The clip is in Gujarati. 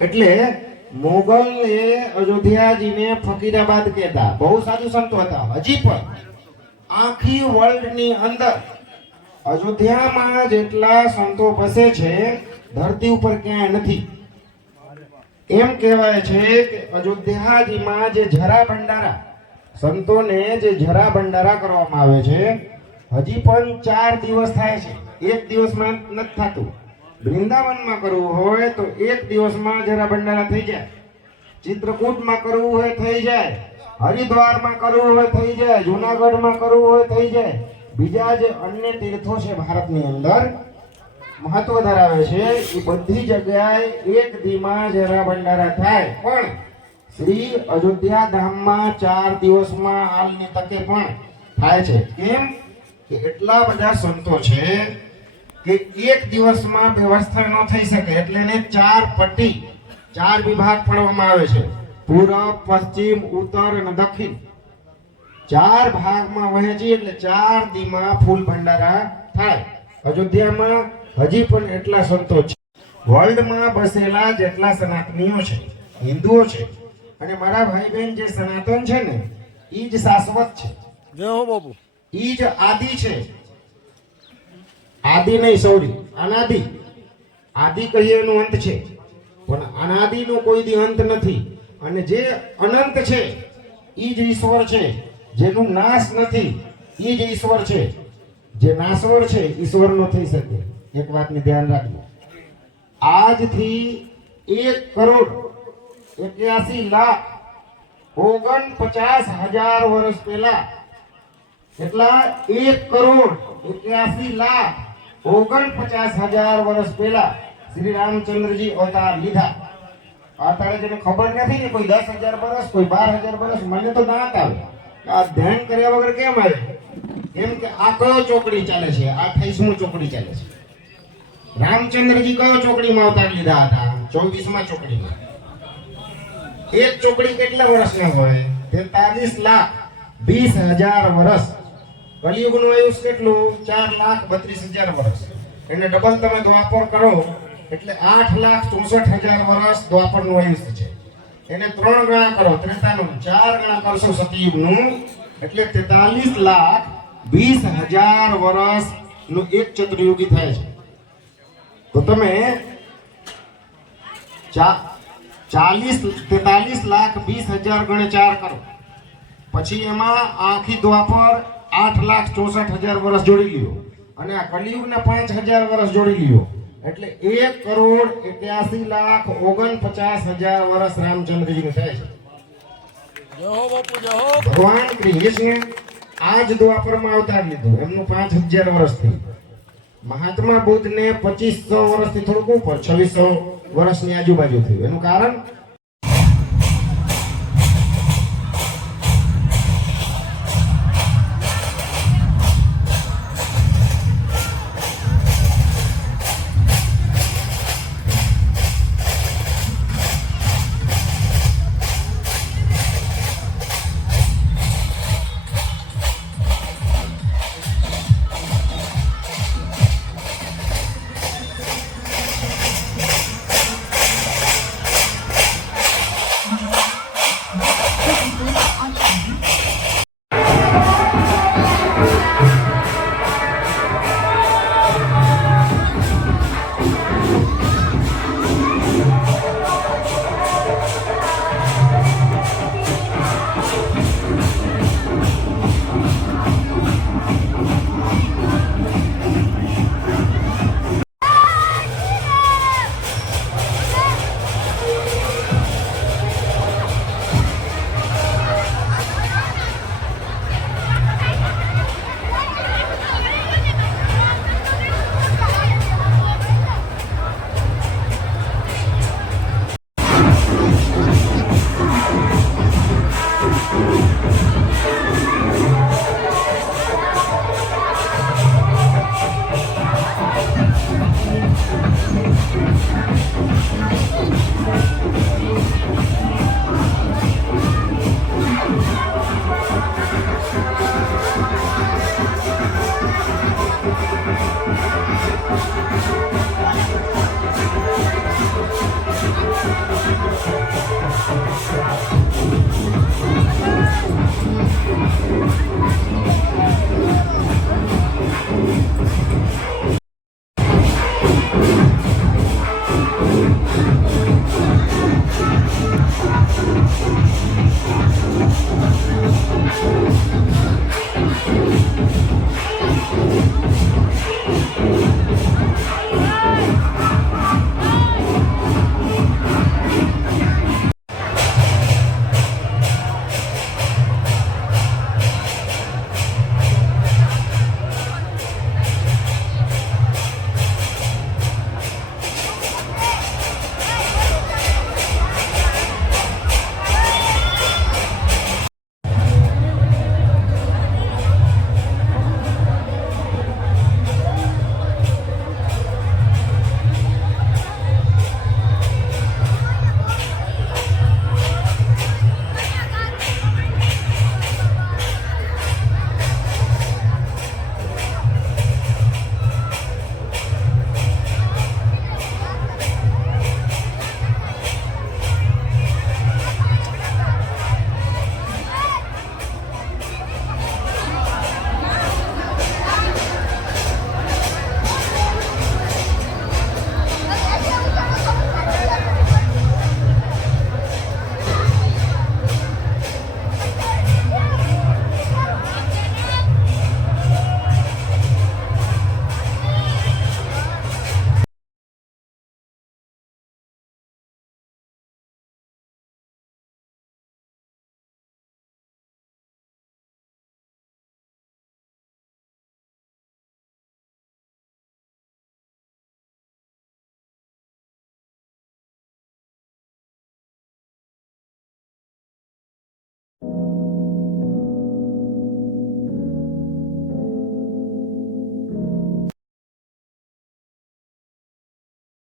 એટલે મોગલ એ અયોધ્યાજીને ફકીરાબાદ કહેતા. બહુ સાધુ સંતો હતા. હજી પણ આખી વર્લ્ડ ની અંદર અયોધ્યામાં જેટલા સંતો બસે છે ધરતી ઉપર ક્યાંય નથી. એમ કહેવાય છે કે અયોધ્યાજીમાં જે જરા ભંડારા સંતોને જે જરા ભંડારા કરવામાં આવે છે હજી પણ 4 દિવસ થાય છે. એક દિવસમાં નથી થતું. વૃંદાવનમાં કરવું હોય તો એક દિવસમાં જરા ભંડારા થઈ જાય. ચિત્રકૂટમાં કરવું હોય થઈ જાય. હરિદ્વારમાં કરવું હોય થઈ જાય. જૂનાગઢમાં કરવું હોય થઈ જાય. બીજા જે અન્ય તીર્થો છે ભારતની અંદર મહત્વ ધરાવે છે એ બધી જગ્યાએ એક દીમાં જરા ભંડારા થાય. પણ શ્રી અયોધ્યા ધામમાં 4 દિવસમાં હાલની તકે પણ થાય છે. કેમ કે એટલા બધા સંતો છે કે એક દિવસમાં વ્યવસ્થા ન થઈ શકે એટલે એને 4 પટ્ટી 4 વિભાગ પાડવામાં આવે છે. પૂર્વ, પશ્ચિમ, ઉત્તર અને દક્ષિણ 4 ભાગમાં વહેંચી એટલે 4 દીમાં ફૂલ ભંડારા થાય. અયોધ્યામાં હજી પણ એટલા સંતો છે. વર્લ્ડમાં બસેલા જેટલા સનાતનીઓ છે, હિન્દુઓ છે અને મારા ભાઈ બહેન જે સનાતન છે ને ઈ જ શાશ્વત છે. જય હો બાપુ. ઈ જ આદિ છે. આદિ નહીં, સોરી, અનાદિ. આદિ કહીએ એનો અંત છે પણ અનાદિનો કોઈ દી અંત નથી. અને જે અનંત છે ઈ જ ઈશ્વર છે. જેનું નાશ નથી ઈ જ ઈશ્વર છે. જે નાશવર છે ઈશ્વર નો થઈ શકે. એક વાતની ધ્યાન રાખજો. આજથી 1,81,49,000 વર્ષ પહેલા એટલા 1,81,49,000 વર્ષ પહેલા શ્રી રામચંદ્રજી અવતાર લીધા. અત્યારે જેને ખબર નથી ને કોઈ 10,000 વર્ષ, કોઈ 12,000 વર્ષ, મને તો ના આવે. આ ધ્યાન કર્યા વગર કેમ આવે? કેમ કે આ કયો ચોકડી ચાલે છે? આ 28મું ચોકડી ચાલે છે. રામચંદ્રજી કયો ચોકડીમાં અવતાર લીધા હતા? 24માં ચોકડીમાં. એક ચોકડી કેટલા વર્ષના હોય? 43,20,000 વર્ષ. કલિયુગનું આયુષ કેટલું? 4,32,000 વર્ષ. એને ડબલ તમે દ્વાપર કરો એટલે 8,64,000 વર્ષ દ્વાપરનું આયુષ્ય છે. એને 3 ગણા કરો ત્રેતાનું, 4 ગણા કરશો સતયુગનું એટલે 43,20,000 વર્ષનું એક ચતુર્યુગી થાય છે. તો તમે 43,20,000 ગણે 4 કરો. પછી એમાં આખી દ્વાપર 8,64,000 વર્ષ જોડી લ્યો અને આ કલિયુગના 5,000 વર્ષ જોડી લ્યો એટલે 1,81,49,000 વર્ષ રામચંદ્રજીનું થાય છે. જય હો બાપુ, જય હો. ભગવાન કૃષ્ણે આ જ દ્વાપરમાં અવતાર લીધો. એમનું 5,000 વર્ષથી. મહાત્મા બુદ્ધને 2,500 વર્ષથી થોડુંક ઉપર 2,600 વર્ષની આજુબાજુ થયું. એનું કારણ